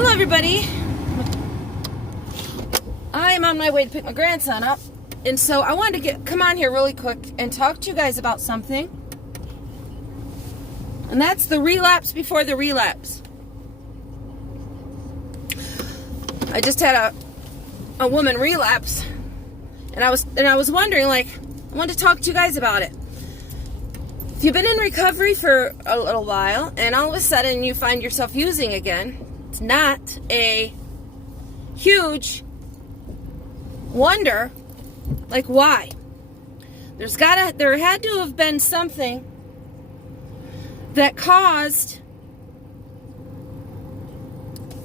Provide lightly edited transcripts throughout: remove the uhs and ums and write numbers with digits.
Hello everybody. I'm on my way to pick my grandson up, and so I wanted to come on here really quick and talk to you guys about something, and that's the relapse before the relapse. I just had a woman relapse, and I was wondering, like, I wanted to talk to you guys about it. If you've been in recovery for a little while and all of a sudden you find yourself using again, it's not a huge wonder, like, why? There had to have been something that caused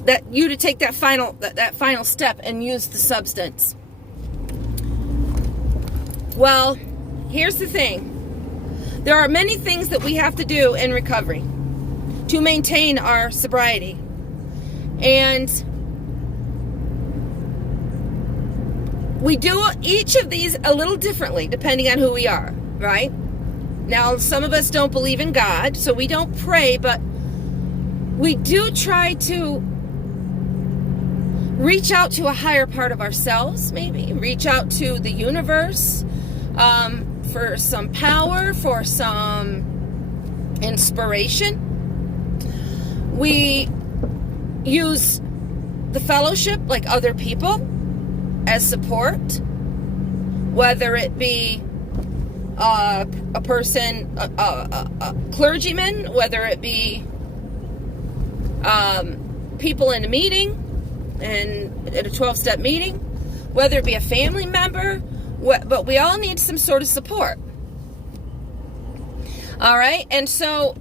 that you to take that final step and use the substance. Well, here's the thing. There are many things that we have to do in recovery to maintain our sobriety. And we do each of these a little differently depending on who we are, right? Now, some of us don't believe in God, so we don't pray, but we do try to reach out to a higher part of ourselves, maybe. Reach out to the universe for some power, for some inspiration. We use the fellowship, like other people, as support, whether it be a person, a clergyman, whether it be people in a meeting and at a 12-step meeting, whether it be a family member, but we all need some sort of support. All right, and so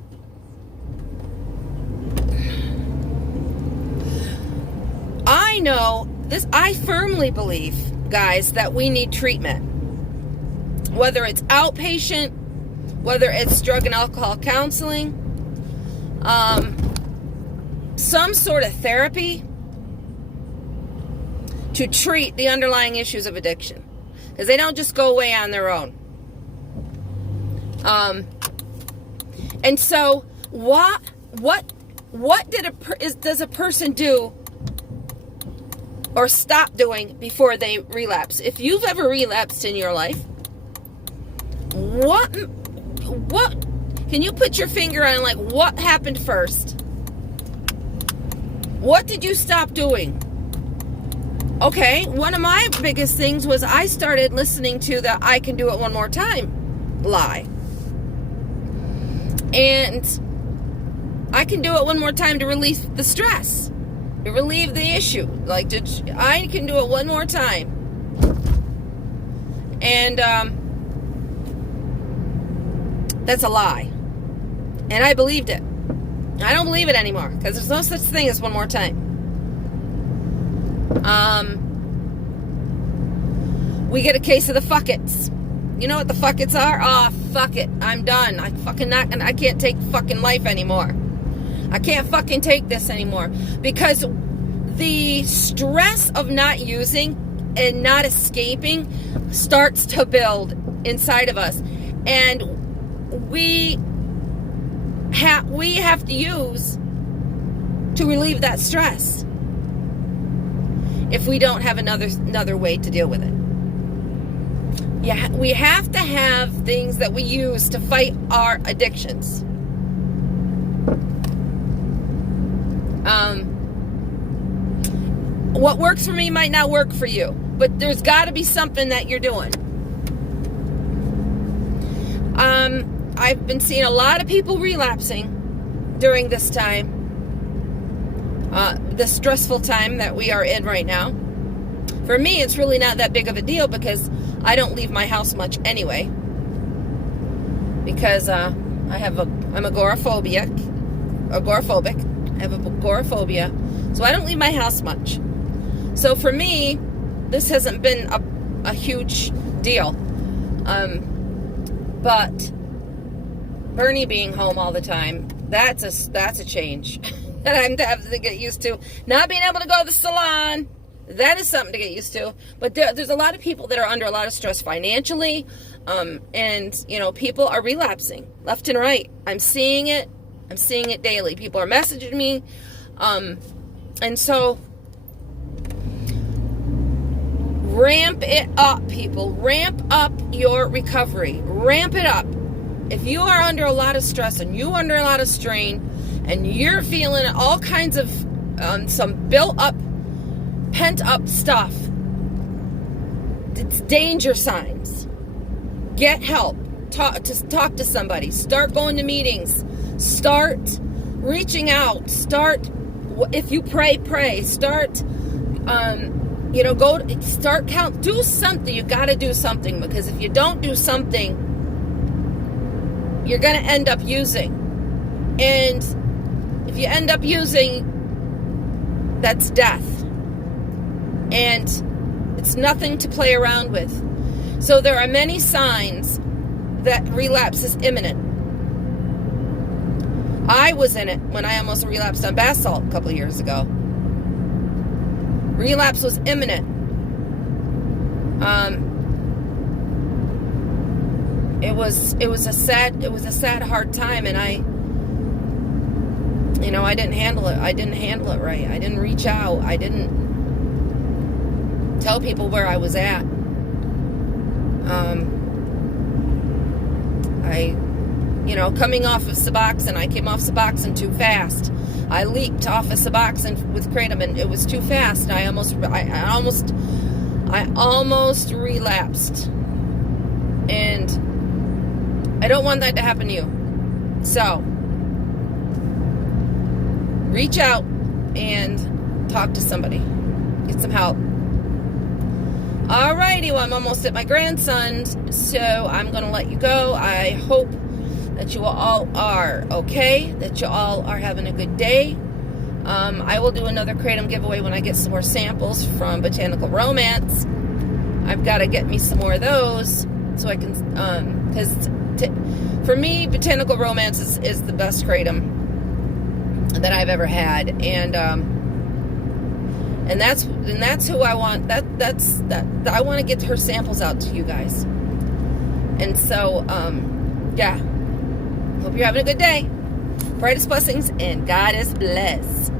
I know this, I firmly believe, guys, that we need treatment. Whether it's outpatient, whether it's drug and alcohol counseling, some sort of therapy to treat the underlying issues of addiction, because they don't just go away on their own. And so what does a person do or stop doing before they relapse? If you've ever relapsed in your life, what can you put your finger on, like, what happened first? What did you stop doing? Okay, one of my biggest things was I started listening to the "I can do it one more time" lie. And I can do it one more time to release the stress, to relieve the issue. Like, I can do it one more time. And that's a lie. And I believed it. I don't believe it anymore, because there's no such thing as one more time. We get a case of the fuck-its. You know what the fuck-its are? Oh, fuck it. I'm done. I can't take fucking life anymore. I can't fucking take this anymore. Because the stress of not using and not escaping starts to build inside of us. And we have to use to relieve that stress if we don't have another way to deal with it. Yeah, we have to have things that we use to fight our addictions. What works for me might not work for you, but there's got to be something that you're doing. I've been seeing a lot of people relapsing during this time, the stressful time that we are in right now. For me, it's really not that big of a deal because I don't leave my house much anyway. Because I'm agoraphobic. I have agoraphobia, so I don't leave my house much. So for me, this hasn't been a huge deal. But Bernie being home all the time, that's a change that I'm having to get used to. Not being able to go to the salon, that is something to get used to. But there's a lot of people that are under a lot of stress financially, and people are relapsing left and right. I'm seeing it daily. People are messaging me, and And so ramp it up, people. Ramp up your recovery. Ramp it up. If you are under a lot of stress and you're under a lot of strain and you're feeling all kinds of some built up, pent up stuff, it's danger signs. Get help. Talk to somebody. Start going to meetings. Start reaching out. Start, if you pray. Start, start count. Do something. You got to do something, because if you don't do something, you're going to end up using. And if you end up using, that's death. And it's nothing to play around with. So there are many signs that relapse is imminent. I was in it when I almost relapsed on bath salt a couple of years ago. Relapse was imminent. It was a sad, hard time, and I didn't handle it. I didn't handle it right. I didn't reach out. I didn't tell people where I was at. Coming off of Suboxone, I came off Suboxone too fast. I leaped off of Suboxone with kratom, and it was too fast. I almost relapsed, and I don't want that to happen to you. So reach out and talk to somebody. Get some help. Alrighty, well, I'm almost at my grandson's, so I'm going to let you go. I hope that you all are okay, that you all are having a good day. I will do another kratom giveaway when I get some more samples from Botanical Romance. I've got to get me some more of those so I can, because for me, Botanical Romance is the best kratom that I've ever had, and that's who I want. I want to get her samples out to you guys. And so, yeah. Hope you're having a good day. Brightest blessings, and God is blessed.